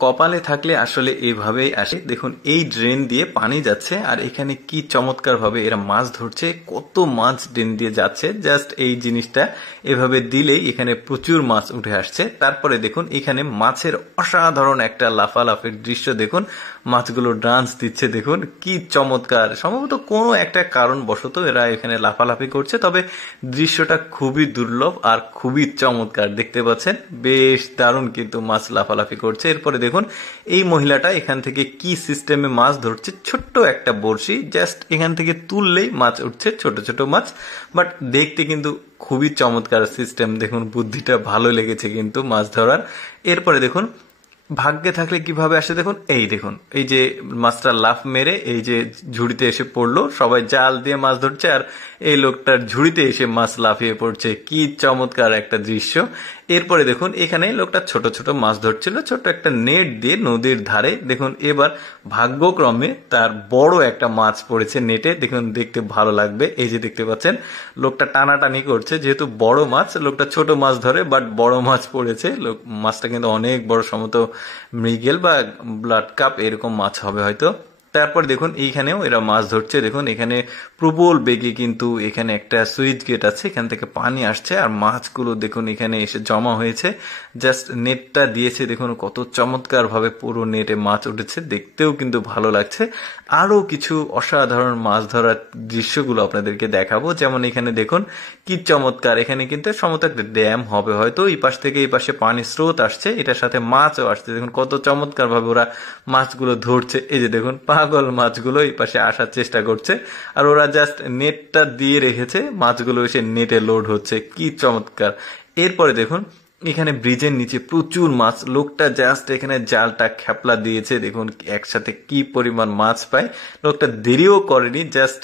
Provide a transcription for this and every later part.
কপালে থাকলে আসলে এইভাবেই আসে। দেখুন এই ড্রেন দিয়ে পানি যাচ্ছে আর এখানে কি চমৎকার ভাবে এরা মাছ ধরছে, কত মাছ ড্রেন দিয়ে যাচ্ছে। জাস্ট এই জিনিসটা এভাবে দিলেই এখানে প্রচুর মাছ উঠে আসছে। তারপরে দেখুন এখানে মাছের অসাধারণ একটা লাফালাফির দৃশ্য দেখুন, মাছগুলো ডান্স দিচ্ছে দেখুন কি চমৎকার। সম্ভবত কোনো একটা কারণ বশত এরা এখানে লাফালাফি করছে, তবে দৃশ্যটা খুবই দুর্লভ আর খুবই চমৎকার। দেখতে পাচ্ছেন বেশ দারুণ কিন্তু মাছ লাফালাফি করছে। এরপরে দেখুন এই মহিলাটা এখান থেকে কি সিস্টেমে মাছ ধরছে, ছোট্ট একটা বড়শি, জাস্ট এখান থেকে তুললেই মাছ উঠছে, ছোট ছোট মাছ। বাট দেখতে কিন্তু খুবই চমৎকার সিস্টেম, দেখুন বুদ্ধিটা ভালো লেগেছে কিন্তু মাছ ধরার। এরপরে দেখুন ভাগ্যে থাকলে কিভাবে আসে দেখুন, এই দেখুন এই যে মাছটা লাফ মেরে এই যে ঝুড়িতে এসে পড়লো, সবাই জাল দিয়ে মাছ ধরছে আর এই লোকটার ঝুড়িতে এসে মাছ লাফিয়ে পড়ছে, কি চমৎকার একটা দৃশ্য। এরপরে দেখুন এখানে লোকটা ছোট ছোট মাছ ধরছিল ছোট একটা নেট দিয়ে নদীর ধারে। দেখুন এবার ভাগ্যক্রমে তার বড় একটা মাছ পড়েছে নেটে, দেখুন দেখতে ভালো লাগবে। এই যে দেখতে পাচ্ছেন লোকটা টানাটানি করছে, যেহেতু বড় মাছ, লোকটা ছোট মাছ ধরে বাট বড় মাছ পড়েছে। মাছটা কিন্তু অনেক বড়, সম্ভবত মৃগেল বা ব্লাড কাপ এরকম মাছ হবে হয়তো। তারপর দেখুন এইখানেও এরা মাছ ধরছে, দেখুন এখানে প্রবল বেগে কিন্তু এখানে একটা সুইচ গেট আছে, এখান থেকে পানি আসছে আর মাছগুলো দেখুন এখানে এসে জমা হয়েছে। জাস্ট নেটটা দিয়েছে, দেখুন কত চমৎকার ভাবে পুরো নেটে মাছ উঠেছে, দেখতেও কিন্তু ভালো লাগছে। আরো কিছু অসাধারণ মাছ ধরার দৃশ্যগুলো আপনাদেরকে দেখাবো। যেমন এখানে দেখুন কি চমৎকার, এখানে কিন্তু সম্ভবত একটা ড্যাম হবে হয়তো, এই পাশ থেকে এই পাশে পানির স্রোত আসছে, এটার সাথে মাছও আসছে। দেখুন কত চমৎকার ভাবে ওরা মাছগুলো ধরছে। এই যে দেখুন পাগল মাছগুলো এই পাশে আসার চেষ্টা করছে আর ওরা জাস্ট নেটটা দিয়ে রেখেছে, মাছগুলো এসে নেটে লোড হচ্ছে, কি চমৎকার। এরপরে দেখুন এখানে ব্রিজের নিচে প্রচুর মাছ, লোকটা জাস্ট এখানে জালটা খ্যাপলা দিয়েছে, দেখুন একসাথে কি পরিমাণ মাছ পায়। লোকটা দেরিও করেনি, জাস্ট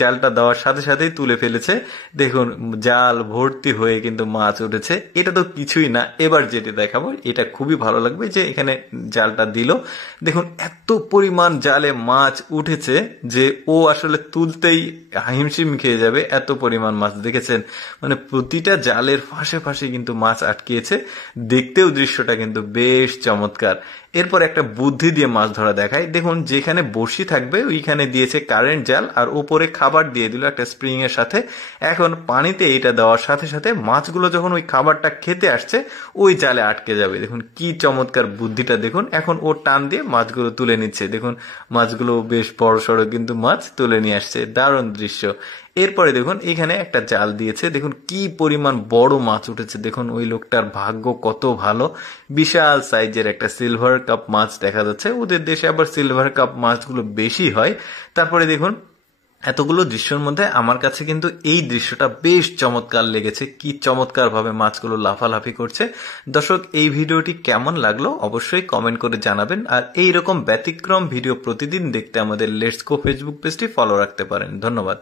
জালটা দেওয়ার সাথে সাথেই তুলে ফেলেছে। দেখুন জাল ভর্তি হয়ে কিন্তু মাছ উঠেছে। এটা তো কিছুই না, এবার যেটা দেখাবো এটা খুবই ভালো লাগবে, যে এখানে জালটা দিল, দেখুন এত পরিমাণ জালে মাছ উঠেছে যে ও আসলে তুলতেই হিমশিম খেয়ে যাবে, এত পরিমাণ মাছ দেখেছেন। মানে প্রতিটা জালের ফাঁসে ফাঁসে কিন্তু মাছ আটকিয়েছে, দেখতেও দৃশ্যটা কিন্তু বেশ চমৎকার। এরপর একটা বুদ্ধি দিয়ে মাছ ধরা দেখায়। দেখুন যেখানে বড়শি থাকবে ওইখানে দিয়েছে কারেন্ট জাল আর উপরে খাবার দিয়ে দিল একটা স্প্রিং এর সাথে। এখন পানিতে এটা দেওয়ার সাথে সাথে মাছগুলো যখন ওই খাবারটা খেতে আসছে ওই জালে আটকে যাবে। দেখুন কি চমৎকার বুদ্ধিটা, দেখুন এখন ও টান দিয়ে মাছগুলো তুলে নিচ্ছে। দেখুন মাছগুলো বেশ বড় সড়ো কিন্তু মাছ তুলে নিয়ে আসছে, দারুণ দৃশ্য। এরপরে দেখুন এখানে একটা জাল দিয়েছে, দেখুন কি পরিমাণ বড় মাছ উঠেছে। দেখুন ওই লোকটার ভাগ্য কত ভালো, বিশাল সাইজের একটা সিলভার কাপ মাছ দেখা যাচ্ছে। ওদের দেশে আবার সিলভার কাপ মাছগুলো বেশি হয়। তারপরে দেখুন এতগুলো দৃশ্যের মধ্যে আমার কাছে কিন্তু এই দৃশ্যটা বেশ চমৎকার লেগেছে, কি চমৎকার ভাবে মাছগুলো লাফালাফি করছে। দর্শক এই ভিডিওটি কেমন লাগলো অবশ্যই কমেন্ট করে জানাবেন, আর এইরকম ব্যতিক্রম ভিডিও প্রতিদিন দেখতে আমাদের লেটস গো ফেসবুক পেজটি ফলো রাখতে পারেন। ধন্যবাদ।